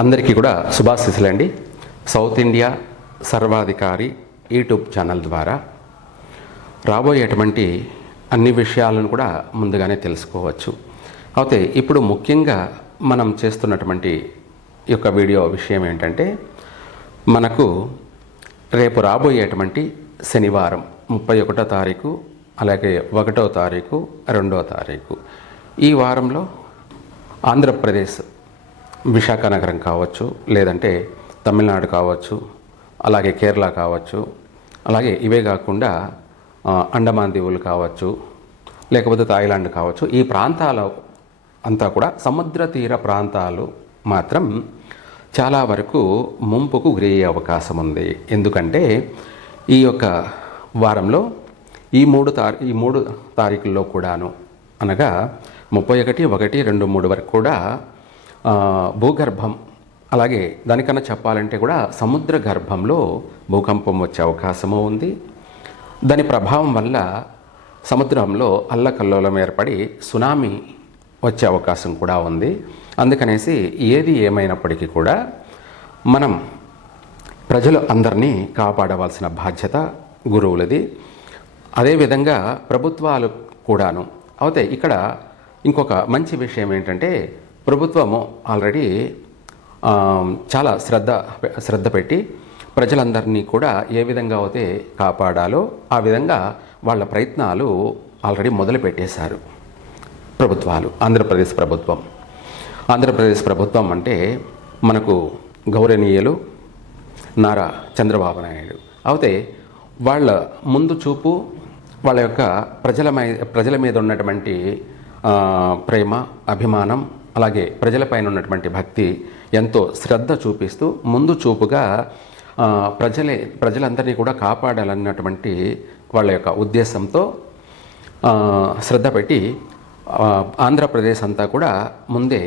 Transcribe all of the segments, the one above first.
అందరికీ కూడా శుభాశీస్సులండి. South India సర్వాధికారి యూట్యూబ్ ఛానల్ ద్వారా రాబోయేటువంటి అన్ని విషయాలను కూడా ముందుగానే తెలుసుకోవచ్చు. అయితే ఇప్పుడు ముఖ్యంగా మనం చేస్తున్నటువంటి ఈ యొక్క వీడియో విషయం ఏంటంటే, మనకు రేపు రాబోయేటువంటి శనివారం 31వ తారీఖు, అలాగే 1వ తారీఖు, 2వ తారీఖు, ఈ వారంలో ఆంధ్రప్రదేశ్ విశాఖ నగరం కావచ్చు, లేదంటే తమిళనాడు కావచ్చు, అలాగే కేరళ కావచ్చు, అలాగే ఇవే కాకుండా అండమాన్ దీవులు కావచ్చు, లేకపోతే థాయిలాండ్ కావచ్చు, ఈ ప్రాంతాల అంతా కూడా సముద్ర తీర ప్రాంతాలు మాత్రం చాలా వరకు ముంపుకు గురయ్యే అవకాశం ఉంది. ఎందుకంటే ఈ యొక్క వారంలో ఈ మూడు తారీఖుల్లో కూడాను, అనగా 31, 1, 2, 3 వరకు కూడా భూగర్భం, అలాగే దానికన్నా చెప్పాలంటే కూడా సముద్ర గర్భంలో భూకంపం వచ్చే అవకాశము ఉంది. దాని ప్రభావం వల్ల సముద్రంలో అల్లకల్లోలం ఏర్పడి సునామీ వచ్చే అవకాశం కూడా ఉంది. అందుకనేసి ఏది ఏమైనప్పటికీ కూడా మనం ప్రజలు అందరినీ కాపాడవలసిన బాధ్యత గురువులది. అదేవిధంగా ప్రభుత్వాలు కూడాను. అయితే ఇక్కడ ఇంకొక మంచి విషయం ఏంటంటే, ప్రభుత్వము ఆల్రెడీ చాలా శ్రద్ధ పెట్టి ప్రజలందరినీ కూడా ఏ విధంగా అయితే కాపాడాలో ఆ విధంగా వాళ్ళ ప్రయత్నాలు ఆల్రెడీ మొదలుపెట్టేశారు ప్రభుత్వాలు. ఆంధ్రప్రదేశ్ ప్రభుత్వం అంటే మనకు గౌరవనీయులు నారా చంద్రబాబు నాయుడు. అయితే వాళ్ళ ముందు చూపు, వాళ్ళ యొక్క ప్రజల మీద ఉన్నటువంటి ప్రేమ, అభిమానం, అలాగే ప్రజలపైన ఉన్నటువంటి భక్తి ఎంతో శ్రద్ధ చూపిస్తూ ముందు చూపుగా ప్రజలందరినీ కూడా కాపాడాలన్నటువంటి వాళ్ళ యొక్క ఉద్దేశంతో శ్రద్ధ పెట్టి ఆంధ్రప్రదేశ్ అంతా కూడా ముందే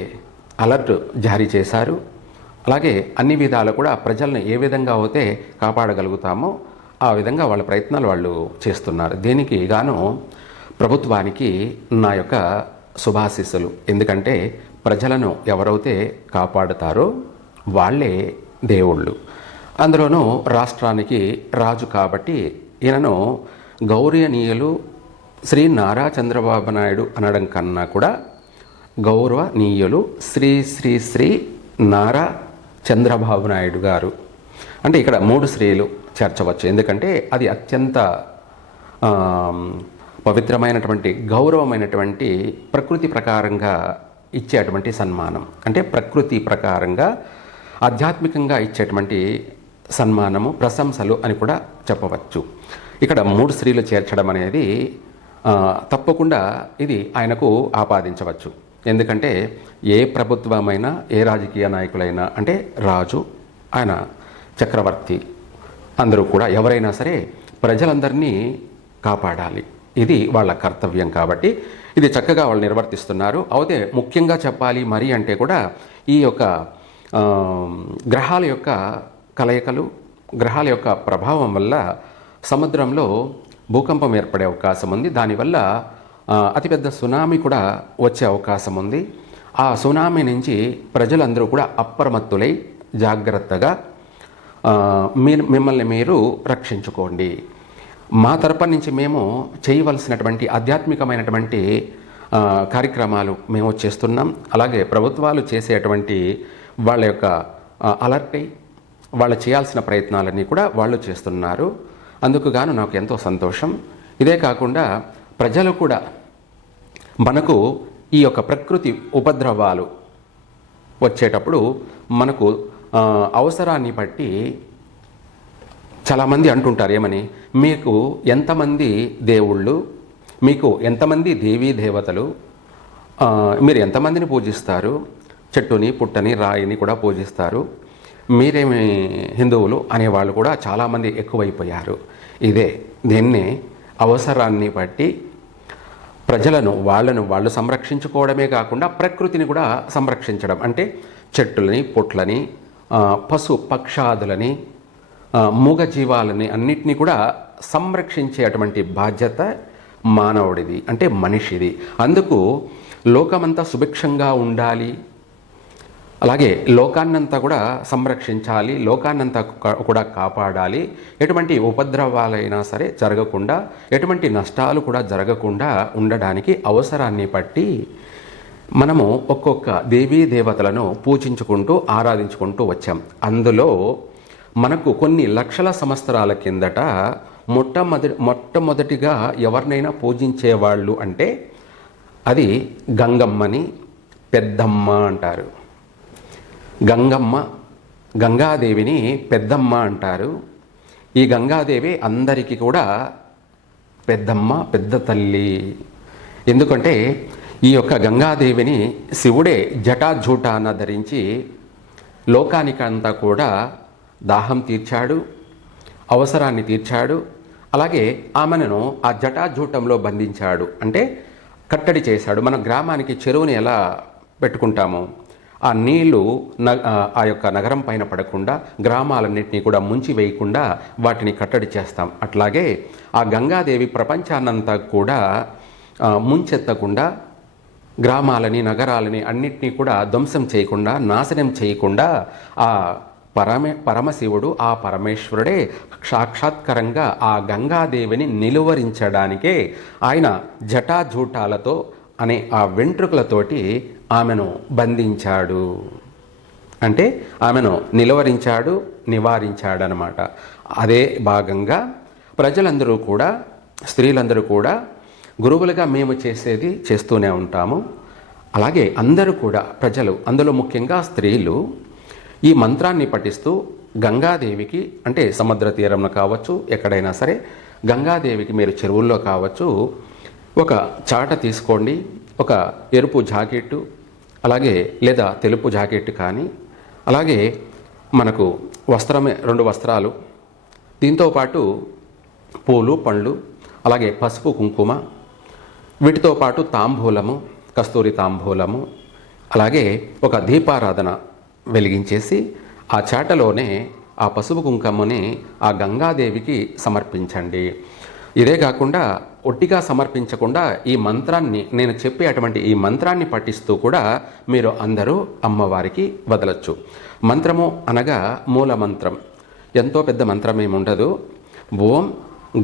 అలర్ట్ జారీ చేశారు. అలాగే అన్ని విధాలు కూడా ప్రజలను ఏ విధంగా అయితే కాపాడగలుగుతామో ఆ విధంగా వాళ్ళ ప్రయత్నాలు వాళ్ళు చేస్తున్నారు. దీనికి గాను ప్రభుత్వానికి నా యొక్క శుభాశీస్సులు. ఎందుకంటే ప్రజలను ఎవరైతే కాపాడుతారో వాళ్ళే దేవుళ్ళు. అందులోనూ రాష్ట్రానికి రాజు కాబట్టి ఈయనను గౌరవనీయులు శ్రీ నారా చంద్రబాబు నాయుడు అనడం కన్నా కూడా గౌరవనీయులు శ్రీ శ్రీ శ్రీ నారా చంద్రబాబు నాయుడు గారు అంటే ఇక్కడ 3 శ్రీలు చేర్చవచ్చు. ఎందుకంటే అది అత్యంత పవిత్రమైనటువంటి, గౌరవమైనటువంటి, ప్రకృతి ప్రకారంగా ఇచ్చేటువంటి సన్మానం. అంటే ప్రకృతి ప్రకారంగా ఆధ్యాత్మికంగా ఇచ్చేటువంటి సన్మానము, ప్రశంసలు అని కూడా చెప్పవచ్చు. ఇక్కడ 3 శ్రీలు చేర్చడం అనేది తప్పకుండా ఇది ఆయనకు ఆపాదించవచ్చు. ఎందుకంటే ఏ ప్రభుత్వమైనా, ఏ రాజకీయ నాయకులైనా, అంటే రాజు, ఆయన చక్రవర్తి, అందరూ కూడా ఎవరైనా సరే ప్రజలందరినీ కాపాడాలి. ఇది వాళ్ళ కర్తవ్యం. కాబట్టి ఇది చక్కగా వాళ్ళు నిర్వర్తిస్తున్నారు. అయితే ముఖ్యంగా చెప్పాలి మరి అంటే కూడా ఈ యొక్క గ్రహాల యొక్క కలయికలు, గ్రహాల యొక్క ప్రభావం వల్ల సముద్రంలో భూకంపం ఏర్పడే అవకాశం ఉంది. దానివల్ల అతిపెద్ద సునామీ కూడా వచ్చే అవకాశం ఉంది. ఆ సునామీ నుంచి ప్రజలందరూ కూడా అప్రమత్తులై జాగ్రత్తగా మిమ్మల్ని మీరు రక్షించుకోండి. మా తరపు నుంచి మేము చేయవలసినటువంటి ఆధ్యాత్మికమైనటువంటి కార్యక్రమాలు మేము చేస్తున్నాం. అలాగే ప్రభుత్వాలు చేసేటువంటి వాళ్ళ యొక్క అలర్ట్ అయి వాళ్ళు చేయాల్సిన ప్రయత్నాలన్నీ కూడా వాళ్ళు చేస్తున్నారు. అందుకు గాను నాకు ఎంతో సంతోషం. ఇదే కాకుండా ప్రజలు కూడా మనకు ఈ యొక్క ప్రకృతి ఉపద్రవాలు వచ్చేటప్పుడు మనకు అవసరాన్ని బట్టి చాలామంది అంటుంటారు, ఏమని, మీకు ఎంతమంది దేవుళ్ళు, మీకు ఎంతమంది దేవీ దేవతలు, మీరు ఎంతమందిని పూజిస్తారు, చెట్టుని, పుట్టని, రాయిని కూడా పూజిస్తారు, మీరేమి హిందువులు అనేవాళ్ళు కూడా చాలామంది ఎక్కువైపోయారు. దీన్నే అవసరాన్ని బట్టి ప్రజలను వాళ్ళు సంరక్షించుకోవడమే కాకుండా ప్రకృతిని కూడా సంరక్షించడం. అంటే చెట్టులని, పుట్లని, పశు పక్షాదులని, మూగ జీవాలని అన్నిటినీ కూడా సంరక్షించేటువంటి బాధ్యత మానవుడిది, అంటే మనిషిది. అందుకు లోకమంతా సుభిక్షంగా ఉండాలి, అలాగే లోకాన్నంతా కూడా సంరక్షించాలి, లోకాన్నంతా కూడా కాపాడాలి. ఎటువంటి ఉపద్రవాలైనా సరే జరగకుండా, ఎటువంటి నష్టాలు కూడా జరగకుండా ఉండడానికి అవసరాన్ని బట్టి మనము ఒక్కొక్క దేవీ దేవతలను పూజించుకుంటూ ఆరాధించుకుంటూ వచ్చాం. అందులో మనకు కొన్ని లక్షల సంవత్సరాల కిందట మొట్టమొదటిగా ఎవరినైనా పూజించేవాళ్ళు అంటే అది గంగమ్మని, పెద్దమ్మ అంటారు. గంగాదేవిని పెద్దమ్మ అంటారు. ఈ గంగాదేవి అందరికీ కూడా పెద్దమ్మ, పెద్ద తల్లి. ఎందుకంటే ఈ యొక్క గంగాదేవిని శివుడే జటాజూటాన ధరించి లోకానికంతా కూడా దాహం తీర్చాడు, అవసరాన్ని తీర్చాడు. అలాగే ఆమెను ఆ జటాజూటంలో బంధించాడు, అంటే కట్టడి చేశాడు. మన గ్రామానికి చెరువుని ఎలా పెట్టుకుంటాము, ఆ నీళ్లు ఆ యొక్క నగరం పైన పడకుండా, గ్రామాలన్నింటినీ కూడా ముంచి వేయకుండా వాటిని కట్టడి చేస్తాం. అట్లాగే ఆ గంగాదేవి ప్రపంచాన్నంతా కూడా ముంచెత్తకుండా, గ్రామాలని, నగరాలని అన్నిటినీ కూడా ధ్వంసం చేయకుండా, నాశనం చేయకుండా ఆ పరమశివుడు, ఆ పరమేశ్వరుడే సాక్షాత్కరంగా ఆ గంగాదేవిని నిలువరించడానికే ఆయన జటాజూటాలతో అనే ఆ వెంట్రుకలతోటి ఆమెను బంధించాడు. అంటే ఆమెను నిలువరించాడు, నివారించాడనమాట. అదే భాగంగా ప్రజలందరూ కూడా, స్త్రీలందరూ కూడా గురువులుగా మేము చేసేది చేస్తూనే ఉంటాము. అలాగే అందరూ కూడా ప్రజలు, అందులో ముఖ్యంగా స్త్రీలు ఈ మంత్రాన్ని పఠిస్తూ గంగాదేవికి, అంటే సముద్ర తీరంలో కావచ్చు, ఎక్కడైనా సరే గంగాదేవికి మీరు చెరువుల్లో కావచ్చు, ఒక చాట తీసుకోండి, ఒక ఎరుపు జాకెట్టు, అలాగే లేదా తెలుపు జాకెట్టు కానీ, అలాగే మనకు వస్త్రమే 2 వస్త్రాలు, దీంతోపాటు పూలు, పండ్లు, అలాగే పసుపు, కుంకుమ, వీటితో పాటు తాంబూలము, కస్తూరి తాంబూలము, అలాగే ఒక దీపారాధన వెలిగించేసి ఆ చాటలోనే ఆ పసుపు కుంకుమని ఆ గంగాదేవికి సమర్పించండి. ఇదే కాకుండా ఒట్టిగా సమర్పించకుండా ఈ మంత్రాన్ని, నేను చెప్పే అటువంటి ఈ మంత్రాన్ని పఠిస్తూ కూడా మీరు అందరూ అమ్మవారికి వదలచ్చు. మంత్రము అనగా మూల మంత్రం, ఎంతో పెద్ద మంత్రం ఏముండదు. ఓం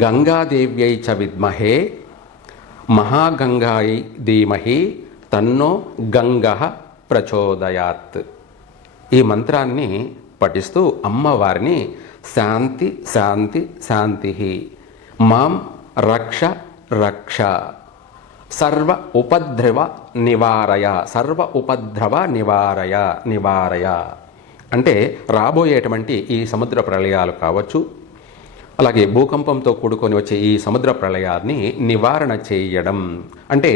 గంగాదేవ్యై చ విద్మహే మహాగంగాయై ధీమహి తన్నో గంగః ప్రచోదయాత్. ఈ మంత్రాన్ని పఠిస్తూ అమ్మవారిని శాంతి శాంతి శాంతి, మాం రక్ష రక్ష, సర్వ ఉపద్రవ నివారయ, సర్వ ఉపద్రవ నివారయ నివారయ అంటే రాబోయేటువంటి ఈ సముద్ర ప్రళయాలు కావచ్చు, అలాగే భూకంపంతో కూడుకొని వచ్చే ఈ సముద్ర ప్రళయాన్ని నివారణ చేయడం. అంటే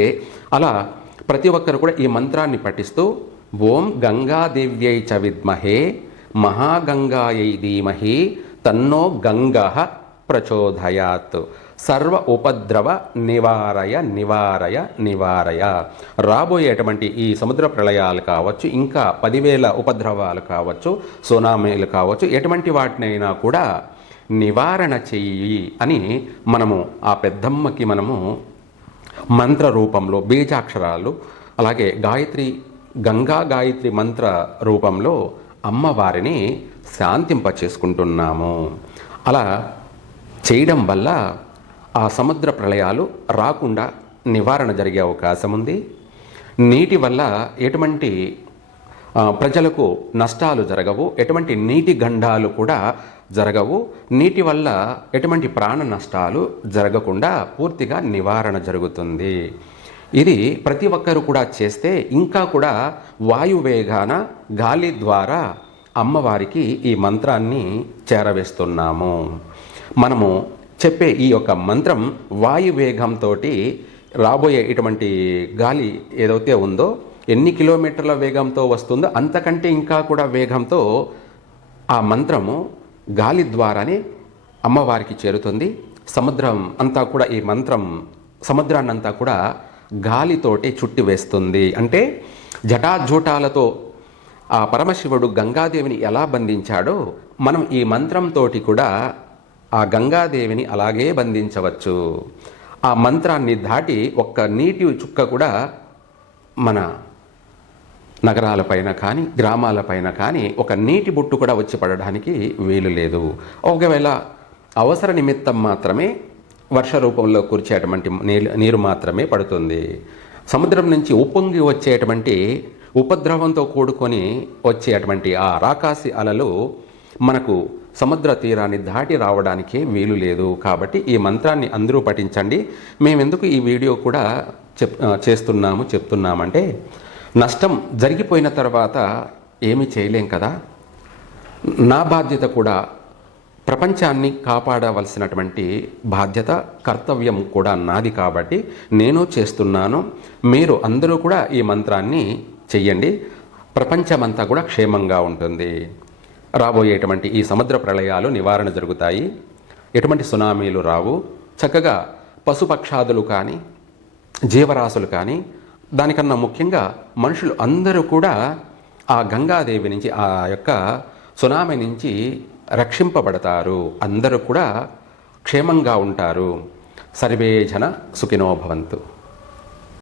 అలా ప్రతి ఒక్కరు కూడా ఈ మంత్రాన్ని పఠిస్తూ ఓం గంగాదేవ్యై చ విద్మహే మహాగంగాయై ధీమహి తన్నో గంగః ప్రచోదయాత్, సర్వ ఉపద్రవ నివారయ నివారయ నివారయ. రాబోయేటువంటి ఈ సముద్ర ప్రళయాలు కావచ్చు, ఇంకా 10,000 ఉపద్రవాలు కావచ్చు, సునామీలు కావచ్చు, ఎటువంటి వాటినైనా కూడా నివారణ చెయ్యి అని మనము ఆ పెద్దమ్మకి మనము మంత్ర రూపంలో బీజాక్షరాలు, అలాగే గంగా గాయత్రి మంత్ర రూపంలో అమ్మవారిని శాంతింపచేసుకుంటున్నాము. అలా చేయడం వల్ల ఆ సముద్ర ప్రళయాలు రాకుండా నివారణ జరిగే అవకాశం ఉంది. నీటి వల్ల ఎటువంటి ప్రజలకు నష్టాలు జరగవు, ఎటువంటి నీటి గండాలు కూడా జరగవు. నీటి వల్ల ఎటువంటి ప్రాణ నష్టాలు జరగకుండా పూర్తిగా నివారణ జరుగుతుంది. ఇది ప్రతి ఒక్కరు కూడా చేస్తే ఇంకా కూడా వాయువేగాన, గాలి ద్వారా అమ్మవారికి ఈ మంత్రాన్ని చేరవేస్తున్నాము. మనము చెప్పే ఈ యొక్క మంత్రం వాయువేగంతో రాబోయే ఇటువంటి గాలి ఏదైతే ఉందో, ఎన్ని కిలోమీటర్ల వేగంతో వస్తుందో అంతకంటే ఇంకా కూడా వేగంతో ఆ మంత్రము గాలి ద్వారానే అమ్మవారికి చేరుతుంది. సముద్రం అంతా కూడా ఈ మంత్రం సముద్రాన్నంతా కూడా గాలితోటి చుట్టి వేస్తుంది. అంటే జటాజూటాలతో ఆ పరమశివుడు గంగాదేవిని ఎలా బంధించాడో మనం ఈ మంత్రంతో కూడా ఆ గంగాదేవిని అలాగే బంధించవచ్చు. ఆ మంత్రాన్ని దాటి ఒక్క నీటి చుక్క కూడా మన నగరాలపైన కానీ గ్రామాలపైన కానీ ఒక నీటి బొట్టు కూడా వచ్చి పడడానికి వీలు లేదు. ఒకవేళ అవసర నిమిత్తం మాత్రమే వర్ష రూపంలో కురిచేటువంటి నీరు మాత్రమే పడుతుంది. సముద్రం నుంచి ఉప్పొంగి వచ్చేటువంటి ఉపద్రవంతో కూడుకొని వచ్చేటువంటి ఆ రాకాసి అలలు మనకు సముద్ర తీరాన్ని దాటి రావడానికే వీలు లేదు. కాబట్టి ఈ మంత్రాన్ని అందరూ పఠించండి. మేమెందుకు ఈ వీడియో కూడా చెప్తున్నామంటే, నష్టం జరిగిపోయిన తర్వాత ఏమీ చేయలేం కదా. నా బాధ్యత కూడా, ప్రపంచాన్ని కాపాడవలసినటువంటి బాధ్యత, కర్తవ్యం కూడా నాది కాబట్టి నేను చేస్తున్నాను. మీరు అందరూ కూడా ఈ మంత్రాన్ని చెయ్యండి. ప్రపంచమంతా కూడా క్షేమంగా ఉంటుంది. రాబోయేటువంటి ఈ సముద్ర ప్రళయాలు నివారణ జరుగుతాయి. ఎటువంటి సునామీలు రావు. చక్కగా పశుపక్షాదులు కానీ జీవరాశులు కానీ, దానికన్నా ముఖ్యంగా మనుషులు అందరూ కూడా ఆ గంగాదేవి నుంచి, ఆ యొక్క సునామీ నుంచి రక్షింపబడతారు. అందరూ కూడా క్షేమంగా ఉంటారు. సర్వే జన సుఖినో భవంతు.